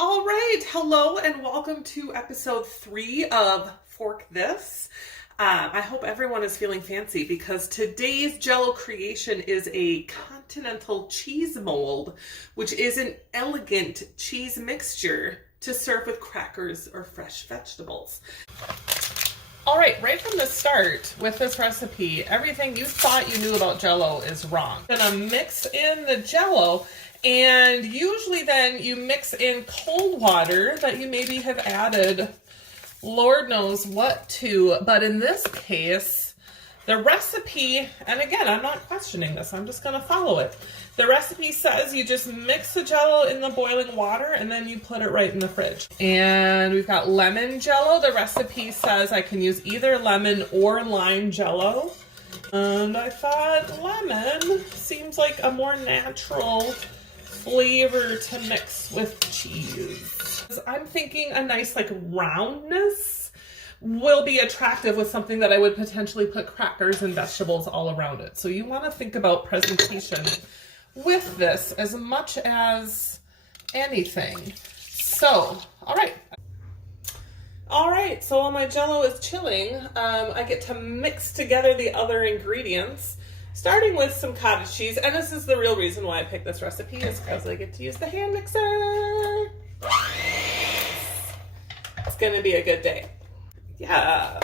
All right, hello and welcome to episode 3 of Fork This. I hope everyone is feeling fancy because today's Jello creation is a Continental cheese mold, which is an elegant cheese mixture to serve with crackers or fresh vegetables. All right from the start with this recipe, everything you thought you knew about Jello is wrong. I'm gonna mix in the Jello. And usually then you mix in cold water that you maybe have added Lord knows what to. But in this case, the recipe, and again, I'm not questioning this, I'm just going to follow it. The recipe says you just mix the Jello in the boiling water and then you put it right in the fridge. And we've got lemon Jello. The recipe says I can use either lemon or lime Jello. And I thought lemon seems like a more natural flavor to mix with cheese. I'm thinking a nice like roundness will be attractive with something that I would potentially put crackers and vegetables all around it. So you want to think about presentation with this as much as anything. So, all right, so while my Jello is chilling, I get to mix together the other ingredients. Starting with some cottage cheese, and this is the real reason why I picked this recipe, is because I get to use the hand mixer. It's gonna be a good day. Yeah,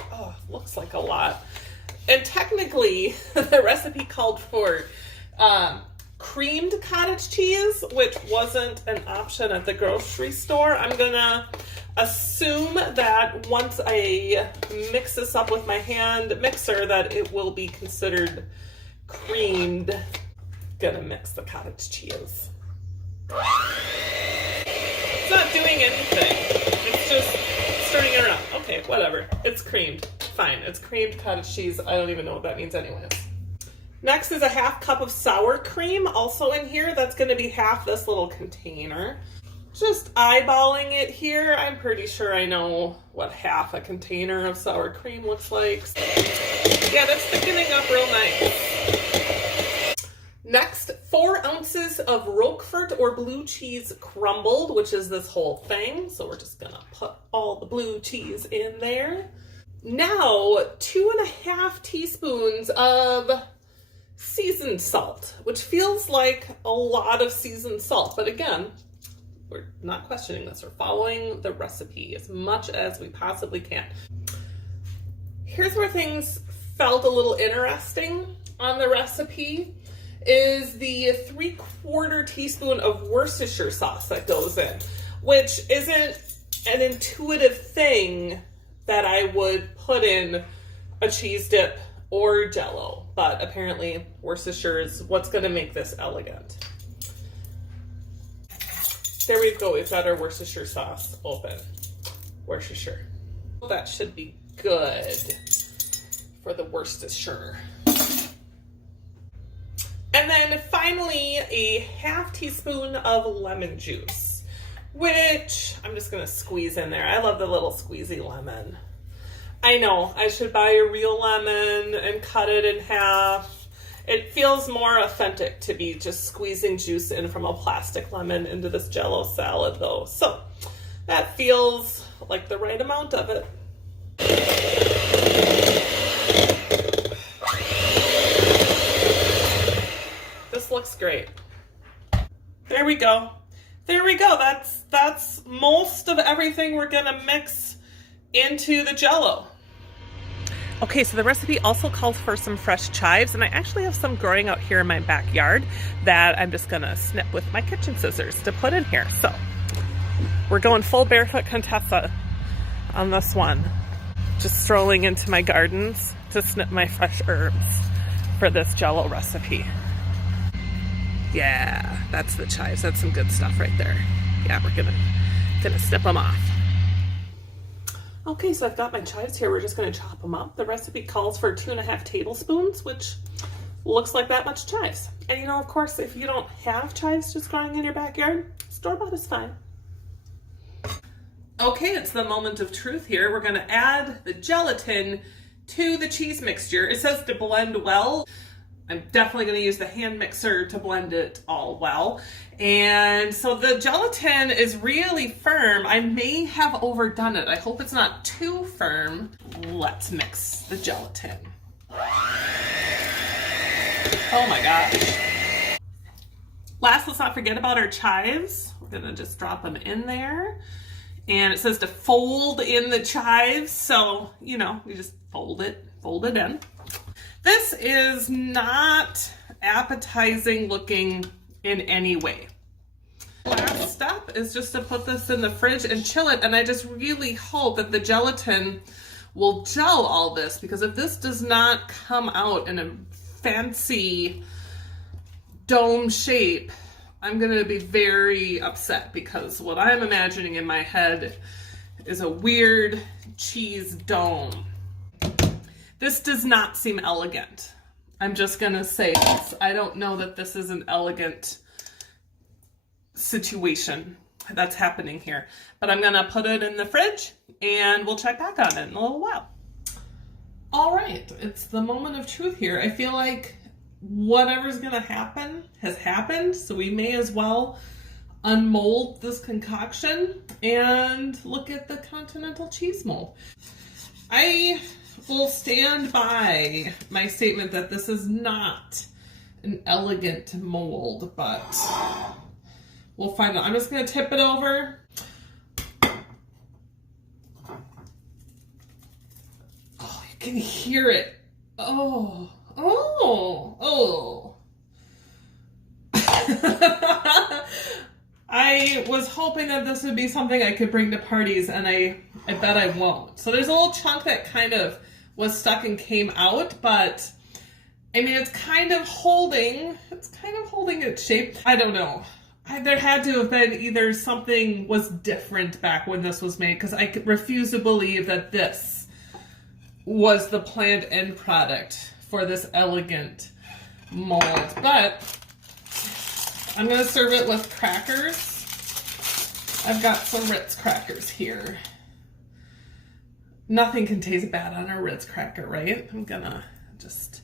looks like a lot. And technically, the recipe called for creamed cottage cheese, which wasn't an option at the grocery store. I'm gonna assume that once I mix this up with my hand mixer that it will be considered creamed. Gonna mix the cottage cheese. It's not doing anything. It's just stirring it around. Okay, whatever. It's creamed. Fine. It's creamed cottage cheese. I don't even know what that means anyways. Next is a half cup of sour cream. Also in here, that's gonna be half this little container. Just eyeballing it here, I'm pretty sure I know what half a container of sour cream looks like. Yeah, that's thickening up real nice. Next, 4 ounces of Roquefort or blue cheese crumbled, which is this whole thing. So we're just gonna put all the blue cheese in there. Now, 2.5 teaspoons of seasoned salt, which feels like a lot of seasoned salt. But again, we're not questioning this. We're following the recipe as much as we possibly can. Here's where things felt a little interesting on the recipe is the 3/4 teaspoon of Worcestershire sauce that goes in, which isn't an intuitive thing that I would put in a cheese dip or Jello, but apparently Worcestershire is what's going to make this elegant. There we go, we've got our Worcestershire sauce open. Worcestershire. That should be good for the Worcestershire. And then finally, a half teaspoon of lemon juice, which I'm just gonna squeeze in there. I love the little squeezy lemon. I know, I should buy a real lemon and cut it in half. It feels more authentic to be just squeezing juice in from a plastic lemon into this Jello salad though. So that feels like the right amount of it. This looks great. There we go. There we go. That's most of everything we're gonna mix into the Jello. Okay, so the recipe also calls for some fresh chives, and I actually have some growing out here in my backyard that I'm just gonna snip with my kitchen scissors to put in here. So we're going full barefoot Contessa on this one. Just strolling into my gardens to snip my fresh herbs for this Jello recipe. Yeah, that's the chives. That's some good stuff right there. Yeah, we're gonna snip them off. Okay, so I've got my chives here. We're just going to chop them up. The recipe calls for 2.5 tablespoons, which looks like that much chives. And you know, of course, if you don't have chives just growing in your backyard, store-bought is fine. Okay, it's the moment of truth here. We're going to add the gelatin to the cheese mixture. It says to blend well. I'm definitely going to use the hand mixer to blend it all well. And so the gelatin is really firm. I may have overdone it. I hope it's not too firm. Let's mix the gelatin. Oh my gosh. Last, let's not forget about our chives. We're gonna just drop them in there. And it says to fold in the chives. So, you know, we just fold it in. This is not appetizing looking in any way. Last step is just to put this in the fridge and chill it. And I just really hope that the gelatin will gel all this, because if this does not come out in a fancy dome shape, I'm gonna be very upset, because what I'm imagining in my head is a weird cheese dome. This does not seem elegant. I'm just gonna say this. I don't know that this is an elegant situation that's happening here, but I'm gonna put it in the fridge and we'll check back on it in a little while. All right, it's the moment of truth here. I feel like whatever's gonna happen has happened, so we may as well unmold this concoction and look at the Continental cheese mold. I will stand by my statement that this is not an elegant mold, but we'll find out. I'm just gonna tip it over. Oh, you can hear it. Oh. I was hoping that this would be something I could bring to parties, and I bet I won't. So there's a little chunk that kind of was stuck and came out, but I mean, it's kind of holding its shape. I don't know. There had to have been either something was different back when this was made, because I refuse to believe that this was the planned end product for this elegant mold. But I'm gonna serve it with crackers. I've got some Ritz crackers here. Nothing can taste bad on a Ritz cracker, right? I'm gonna just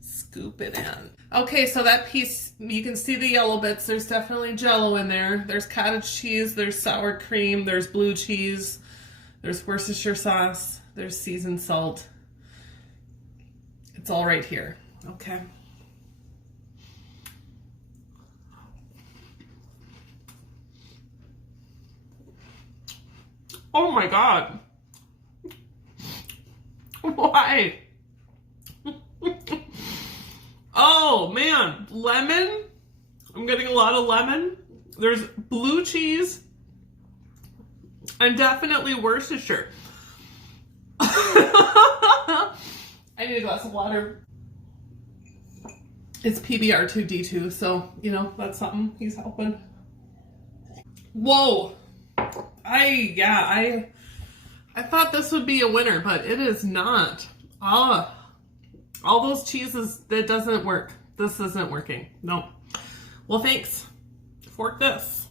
scoop it in. Okay, so that piece, you can see the yellow bits. There's definitely Jell-O in there. There's cottage cheese, there's sour cream, there's blue cheese, there's Worcestershire sauce, there's seasoned salt. It's all right here. Okay. Oh my God. Why? Oh man, lemon. I'm getting a lot of lemon. There's blue cheese and definitely Worcestershire. I need a glass of water. It's PBR2D2, so, you know, that's something. He's helping. Whoa. I thought this would be a winner, but it is not. All those cheeses, that doesn't work. This isn't working. No. Well, thanks. Fork this.